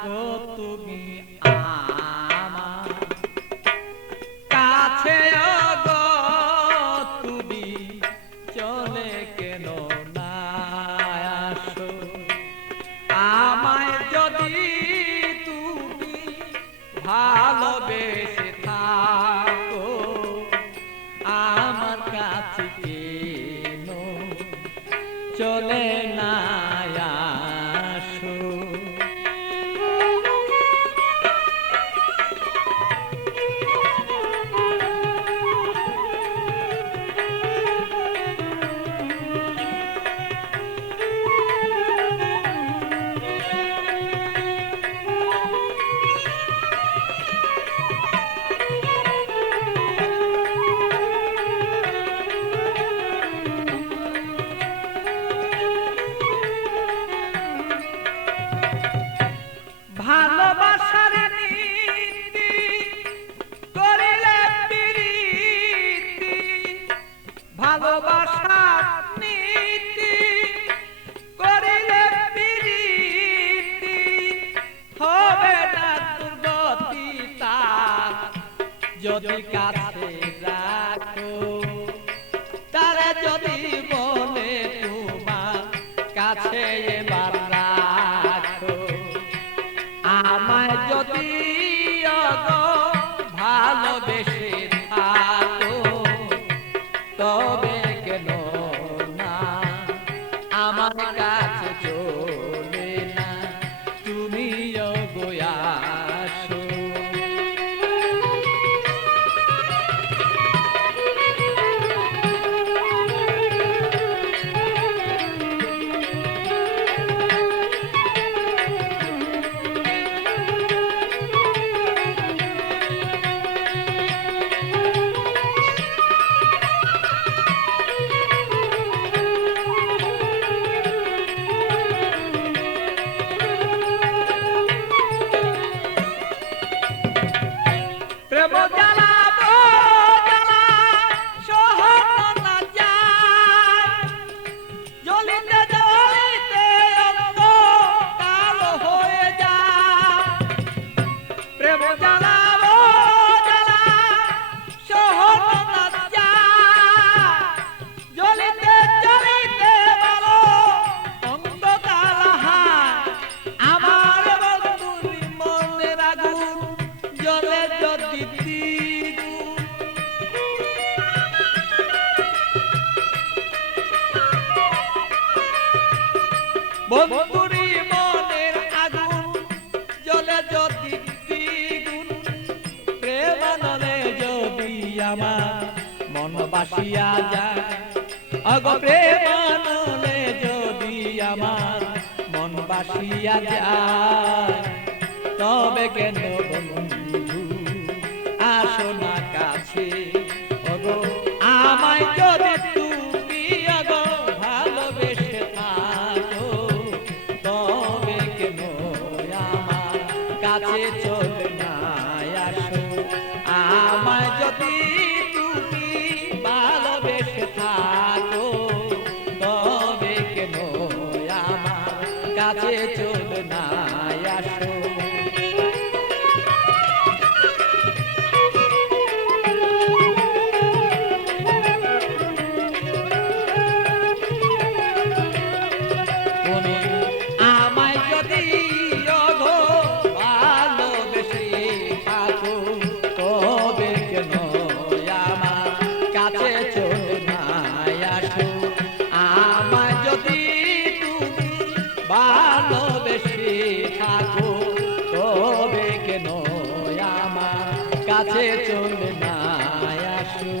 থাকো তুমি আমার কাছে গো, তুমি চলে কেন না আসো? আমায় যদি তুমি ভালোবেসে থাকো, আমার কাছে কেন চলে না আসো? ভালোবাসার নীতি করিলে প্রীতি, ভালোবাসার নীতি করিলে প্রীতি, হবে না দুর্গতি তার যদি কাছে রাখো। তারা যদি বলে তোমার কাছে এবার রাখো, আমায় যদি ভালোবেসে থাকো, তবে কেন না আমার কাছে চলে না তুমি আসো? প্রেম জ্বালা জ্বালা সহন না যায়, জ্বলিতে জ্বলিতে অন্ধকার হয়ে যায়। প্রেম জ্বালা জ্বালা সহন না যায়, জ্বলিতে জ্বলিতে বলো অন্ধকার হয়। আমার বন্ধুর মনের আগুন জ্বলে যদি দ্বিগুণ, বন্ধুরি মনের আগুন জ্বলে যদি দ্বিগুণ, প্রেমানলে যদি আমার মন বাসিয়া যায়, অগ প্রেমানলে যদি আমার মন বাসিয়া যায়, তবে কেন বন্ধু আসো না কাছে? ওগো আমায় যদি তুমি ওগো ভালোবেসে থাকো, তবে কেন আমার কাছে চলে না আসো? আমায় যদি তুমি ভালোবেসে থাকো, তবে কেন আমার কাছে চলে না আসো? ভালোবেসে থাকো, তবে কেন আমার কাছে চলে না আসো?